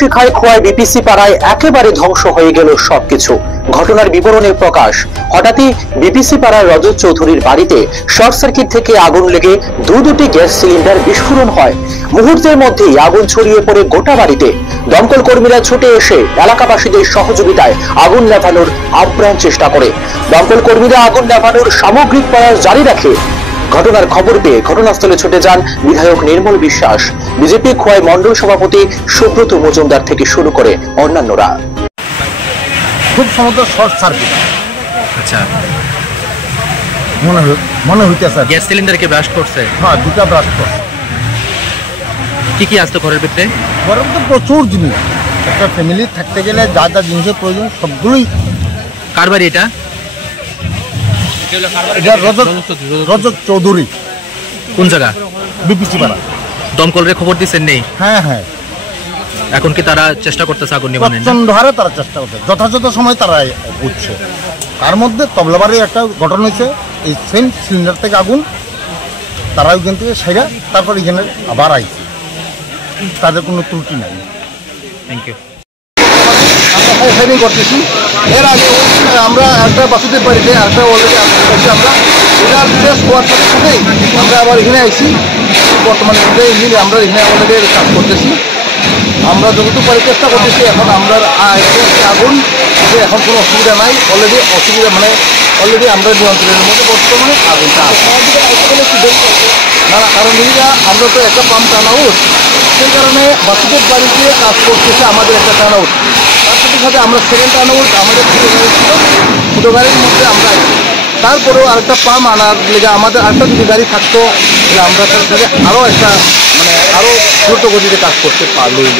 শিখায় খোয়ায় বিপিসি পাড়ায় একেবারে ধ্বংস হয়ে গেল সবকিছু। ঘটনার বিবরণের প্রকাশ, হঠাৎই বিপিসি পাড়ার রজত চৌধুরীর বাড়িতে শর্ট সার্কিট থেকে আগুন লেগে দুটি গ্যাস সিলিন্ডার বিস্ফোরণ হয়। মুহূর্তের মধ্যেই আগুন ছড়িয়ে পড়ে গোটা বাড়িতে। দমকল কর্মীরা ছুটে এসে এলাকাবাসীদের সহযোগিতায় আগুন নেভানোর আপ্রাণ চেষ্টা করে। দমকল কর্মীরা আগুন নেভানোর সামগ্রিক প্রয়াস জারি রাখে। ঘটনার খবর পেয়ে ঘটনাস্থলে ছুটে যান বিধায়ক নির্মল বিশ্বাস, বিজেপি খোয়াই মন্ডল সভাপতি সুব্রত মজুমদার থেকে শুরু করে অন্যান্যরা। খুব সম্ভবত শর্ট সার্কিট। আচ্ছা, মনে হইতেছে গ্যাস সিলিন্ডারকে ব্রাস্ট করছে। হ্যাঁ, দুটা ব্রাস্ট করছে। কি আসতো ঘরের ভিতরে? ঘরের তো প্রচুর জিনিস, একটা ফ্যামিলি থাকতে গেলে যা যা জিনিসের প্রয়োজন সবগুলোই। কার বাড়ি এটা? রজত চৌধুরী। কোন জায়গা? বিপিসি পাড়া। দমকলের খবর দিচ্ছেন নেই? হ্যাঁ হ্যাঁ, এখন কি তারা চেষ্টা করতেছে আগুন নিবানোর? প্রচন্ড হারে তারা চেষ্টা করছে, যথাযথ সময় তারা উঠছে। তার মধ্যে তবলাবাড়ি একটা ঘটনা হয়েছে, এই সেম সিলিন্ডার থেকে আগুন, তারা ওইখান থেকে সেরা তারপর এখানে আবার আইছে, তাদের কোনো ত্রুটি নাই। Thank you. আমরা ফাইটিং করতেছি। এর আগে আমরা একটা বাসুদেব বাড়িতে একটা অলরেডি করছি, আমরা এটার টেস্ট হওয়ার সাথে সাথেই আমরা আবার এখানে আইছি। বর্তমানে মিলে আমরা এখানে অলরেডি কাজ করতেছি। আমরা যতটুকু পারি চেষ্টা করতেছি। এখন আমরা আগুন যে এখন কোনো অসুবিধা নাই, অলরেডি অলরেডি আমরা নিয়ন্ত্রণের মধ্যে বর্তমানে আগুনটা আছে। না না, কারণ এদিকে আমরা তো একটা পাম্প টার্ন আউট, সেই কারণে বাসুদেব বাড়িতে কাজ করতেছে আমাদের একটা টার্ন আউট। তার সাথে সাথে আমরা সেকেন্ড টার্ন আউট আমাদের ছোটো গাড়ি ছিল, ছোটো গাড়ির মধ্যে আমরা আছি। তারপরেও আরেকটা পাম্প আনার লেগে আমাদের আরেকটা যদি গাড়ি থাকতো তাহলে আমরা তার সাথে আরও একটা আরও দ্রুত গতিতে কাজ করতে পারলেই।